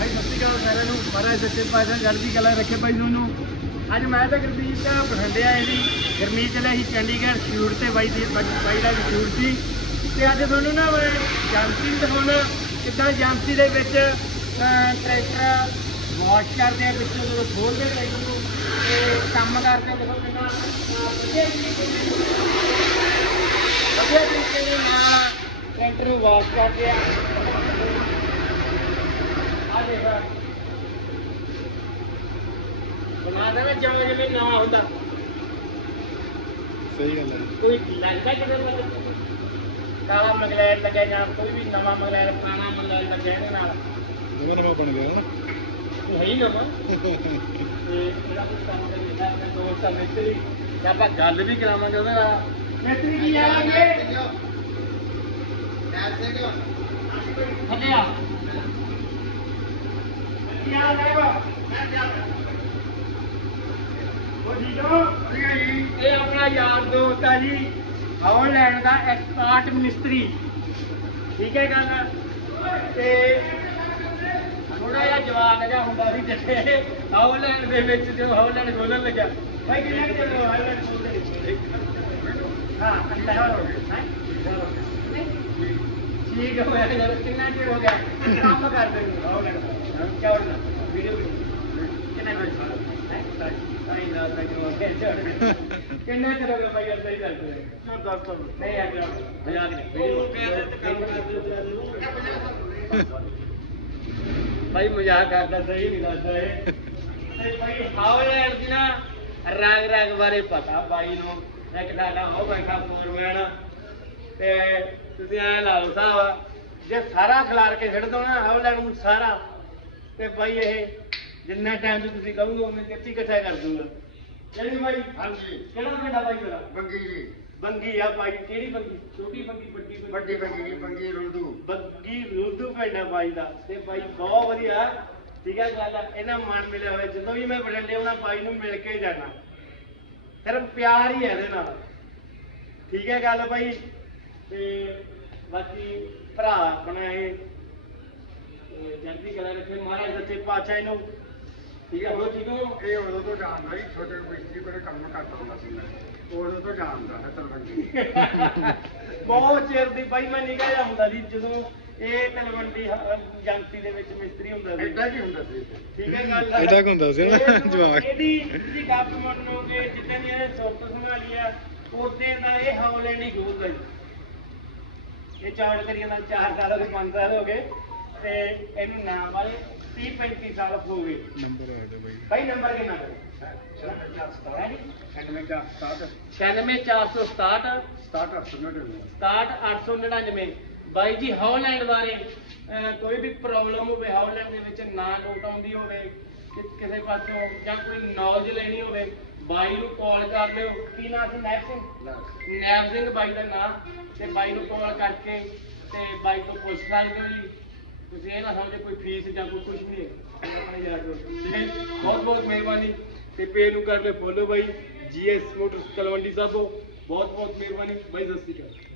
ਭਾਈ, ਸਤਿ ਸ਼੍ਰੀ ਅਕਾਲ ਸਾਰਿਆਂ ਨੂੰ। ਮਹਾਰਾਜ ਸੱਚੇ ਪਾਤਸ਼ਾਹ ਚੜ੍ਹਦੀ ਕਲਾ ਰੱਖੇ ਭਾਈ ਤੁਹਾਨੂੰ ਅੱਜ ਮੈਂ ਤਾਂ ਗੁਰਦੀਪ ਤਾਂ ਬਠਿੰਡੇ ਆਏ ਸੀ। ਗੁਰਮੀਤ ਚਲੇ ਸੀ ਚੰਡੀਗੜ੍ਹ, ਸ਼ੂਟ ਤੇ ਬਾਈ ਦੀ ਬਾਈ ਦਾ ਸ਼ੂਟ ਸੀ। ਤੇ ਅੱਜ ਤੁਹਾਨੂੰ ਨਾ ਮੈਂ ਜਾਂਸੀ ਦਿਖਾਉਣਾ। ਕਿੱਦਾਂ ਜਾਂਸੀ ਦੇ ਵਿੱਚ ਟਰੈਕਟਰ ਵਾਸ਼ ਕਰਦੇ ਆ ਵਿੱਚੋਂ ਜਦੋਂ ਖੋਲਦੇ ਟਰੈਕਟਰ ਨੂੰ। ਤੇ ਕੰਮ ਕਰਦੇ ਦੇਖੋ ਕਿੰਨਾ ਵਧੀਆ ਤਰੀਕੇ ਨਾਲ ਟਰੈਕਟਰ ਨੂੰ ਵਾਸ਼ ਕਰਦੇ ਆ। ਬਣਾ ਦੇਣਾ ਜਿਵੇਂ ਜਿਵੇਂ ਨਵਾਂ ਹੁੰਦਾ। ਸਹੀ ਗੱਲ ਹੈ। ਕੋਈ ਲੱਗਦਾ ਕਿਤੇ ਮਤਲਬ ਕਾਲਾ ਮਗਲੈਰ ਲੱਗਿਆ ਜਾਂ ਕੋਈ ਵੀ ਨਵਾਂ ਮਗਲੈਰ ਪੁਰਾਣਾ ਮਗਲੈਰ ਲੱਗਿਆ ਇਹਦੇ ਨਾਲ। ਨਵਾਂ ਨਵਾਂ ਬਣ ਗਿਆ ਉਹ ਹੈ ਹੀ ਨਵਾਂ। ਤੇ ਮੇਰਾ ਕੁਝ ਕੰਮ ਕਰੀ ਜਾਂਦਾ ਆਪਣੇ ਦੋਸਤ ਆ ਮਿਸਤਰੀ ਤੇ ਆਪਾਂ ਗੱਲ ਵੀ ਕਰਾਵਾਂਗੇ ਉਹਦੇ ਨਾਲ। ਮਿਸਤਰੀ ਕੀ ਆਵਾਂਗੇ ਹਟਿਆ ਕੀ ਆ। ਰਿਹਾ ਉਹ ਠੀਕ ਹੋ ਇਹ ਆਪਣਾ ਯਾਰ ਦੋਸਤ ਆ ਜੀ। ਆਨਲਾਈਨ ਦਾ ਐਕਸਪਰਟ ਮਿਸਤਰੀ। ਠੀਕ ਹੈ ਗੱਲ? ਤੇ ਥੋੜਾ ਜਿਹਾ ਜਵਾਨ ਜਿਹਾ ਹੁੰਦਾ ਸੀ ਜਿੱਥੇ ਆਨਲਾਈਨ ਦੇ ਵਿੱਚ ਜੋ ਆਨਲਾਈਨ ਖੋਲਣ ਲੱਗਾ ਭਾਈ, ਕਿੰਨਾ ਕੁ ਚਿਰ ਹੋਇਆ ਖੋਲਦੇ ਹਾਂ ਅੱਛਾ ਹੋ ਠੀਕ ਹੋਇਆ ਕਿੰਨਾ ਚਿਰ ਹੋ ਗਿਆ? ਕੰਮ ਕਰਦੇ ਨੂੰ ਆਨਲਾਈਨ ਕਿੰਨਾ ਕੁ ਚਿਰ ਹੋ ਗਿਆ ਭਾਈ ਯਾਰ ਸਹੀ ਦੱਸ ਦੇ ਦੱਸ ਦੋ ਨਹੀਂ ਆ ਗਿਆ ਮਜ਼ਾਕ ਭਾਈ ਮਜ਼ਾਕ ਕਰਦਾ ਸਹੀ ਨਹੀਂ ਲੱਗਦਾ ਇਹ ਭਾਈ ਹਾਵਲੈਂਡ ਦੀ ਨਾ ਰੰਗ ਰੰਗ ਬਾਰੇ ਪਤਾ ਬਾਈ ਨੂੰ ਇੱਕ ਸਾਡਾ ਉਹ ਬੈਠਾ ਫੋਰਮੈਨ ਤੇ ਤੁਸੀਂ ਐ ਲਾ ਲਓ ਸਾਹਿਬ ਜੇ ਸਾਰਾ ਖਿਲਾਰ ਕੇ ਛੱਡ ਦੋ ਨਾ ਹਾਵਲੈਂਡ ਨੂੰ ਸਾਰਾ ਤੇ ਭਾਈ ਇਹ ਜਿੰਨਾ ਟਾਈਮ ਤੁਸੀਂ ਕਹੋਗੇ ਉਹਨੇ ਕਿੱਥੇ ਇਕੱਠਾ ਕਰ ਦੂੰਗਾ। ਜਿਹੜੀ ਭਾਈ ਹਾਂਜੀ। ਕਿਹੜਾ ਪਿੰਡ ਭਾਈ ਮੇਰਾ ਬੰਗੀ ਜੀ। ਬੰਗੀ ਆ ਭਾਈ ਕਿਹੜੀ ਬੰਗੀ? ਛੋਟੀ ਬੰਗੀ ਵੱਡੀ ਬੰਗੀ? ਵੱਡੀ ਬੰਗੀ ਜੀ ਬੰਗੀ ਰੁਲਦੂ। ਬੱਗੀ ਰੁੱਦੂ ਪੈਂਦਾ ਬਾਈ ਦਾ। ਤੇ ਬਾਈ ਬਹੁਤ ਵਧੀਆ। ਠੀਕ ਹੈ ਗੱਲ ਇਹਨਾਂ ਮਨ ਮਿਲਿਆ ਹੋਇਆ। ਜਦੋਂ ਵੀ ਮੈਂ ਬਠਿੰਡੇ ਆਉਣਾ ਬਾਈ ਨੂੰ ਮਿਲ ਕੇ ਜਾਣਾ। ਸਿਰਫ ਪਿਆਰ ਹੀ ਹੈ ਇਹਦੇ ਨਾਲ। ਠੀਕ ਹੈ ਗੱਲ ਬਾਈ। ਤੇ ਬਾਕੀ ਭਰਾ ਆਪਣਾ ਇਹ ਜਲਦੀ ਕਲਾ ਰੱਖੇ। ਮਹਾਰਾਜ ਸੱਚੇ ਪਾਤਸ਼ਾਹ ਇਹਨੂੰ ਠੀਕ ਹੈ ਉਹ ਹੋ ਇਹ ਉਦੋਂ ਤੋਂ ਜਾਣਦਾ ਜੀ ਛੋਟੇ ਮਿਸਤਰੀ ਕੋਲੇ ਕੰਮ ਕਰਦਾ ਹੁੰਦਾ ਸੀ ਮੈਂ ਉਦੋਂ ਤੋਂ ਜਾਣਦਾ ਹੈ ਤਲਵੰਡੀ। ਬਹੁਤ ਚਿਰ ਦੀ ਬਾਈ ਮੈਂ ਨਿਗਾਹ ਜਾ ਹੁੰਦਾ ਸੀ ਜਦੋਂ ਇਹ ਤਲਵੰਡੀ ਏਜੰਸੀ ਦੇ ਵਿੱਚ ਮਿਸਤਰੀ ਹੁੰਦਾ ਸੀ। ਐਡਾ ਕੀ ਹੁੰਦਾ ਸੀ। ਠੀਕ ਹੈ ਗੱਲ ਐਡਾ ਕੁ ਹੁੰਦਾ ਸੀ ਜਵਾਕ। ਇਹਦੀ ਤੁਸੀਂ ਗੱਪ ਮੰਨੋਗੇ ਜਿੱਦਾਂ ਦੀ ਇਹ ਸੁੱਤ ਸੰਭਾਲੀ ਆ ਉਦੋਂ ਦਾ ਇਹ ਹੌਲੈਂਡ ਹੀ ਖੋਲਦਾ ਜੀ ਇਹ ਚੌੜ ਕਰੀਆਂ ਦਾ 4 ਸਾਲ ਹੋ ਗਏ 5 ਸਾਲ ਹੋ ਗਏ ਤੇ ਇਹਨੂੰ ਨਾਮ ਵਾਲੇ 30 35 ਸਾਲ ਹੋ ਗਏ ਨੰਬਰ ਆ ਗਿਆ ਬਾਈ। ਬਾਈ ਨੰਬਰ ਕਿੰਨਾ ਹੈ ਐਡਮਿਟ ਦਾ ਸਟਾਰਟ 96467 ਸਟਾਰਟ ਅਪ ਸੁਣੋ ਦੇ 67899 ਬਾਈ ਜੀ ਹੌਲੈਂਡ ਬਾਰੇ ਕੋਈ ਵੀ ਪ੍ਰੋਬਲਮ ਹੋਵੇ ਹੌਲੈਂਡ ਦੇ ਵਿੱਚ ਨਾ ਕੋਟ ਆਉਂਦੀ ਹੋਵੇ ਕਿ ਕਿਸੇ ਪਾਸੋਂ ਜਾਂ ਕੋਈ ਨੌਲੇਜ ਲੈਣੀ ਹੋਵੇ ਬਾਈ ਨੂੰ ਕਾਲ ਕਰ ਲਿਓ। ਕੀ ਨਾਮ ਸੀ? ਨੈਬ ਸਿੰਘ? ਨੈਬ ਸਿੰਘ। ਬਾਈ ਦਾ ਨਾਮ ਤੇ ਬਾਈ ਨੂੰ ਕਾਲ ਕਰਕੇ ਤੇ ਬਾਈ ਤੋਂ ਪੁੱਛ ਸਕਦੇ ਹੋ ਜੀ। ਤੁਸੀਂ ਇਹ ਨਾ ਸਮਝੋ ਕੋਈ ਫੀਸ ਜਾਂ ਕੋਈ ਕੁਝ ਨਹੀਂ ਹੈ ਆਪਣੇ ਯਾਰ ਦੋਸਤ ਠੀਕ ਹੈ ਜੀ? ਬਹੁਤ ਬਹੁਤ ਮਿਹਰਬਾਨੀ ਤੇ ਪੇ ਨੂੰ ਕਰ ਲੈ ਫੋਲੋ ਬਾਈ, ਜੀਐਸ ਮੋਟਰਸ ਤਲਵੰਡੀ ਸਾਬੋ ਬਹੁਤ ਬਹੁਤ ਮਿਹਰਬਾਨੀ। ਬਾਈ, ਸਤਿ ਸ਼੍ਰੀ ਅਕਾਲ।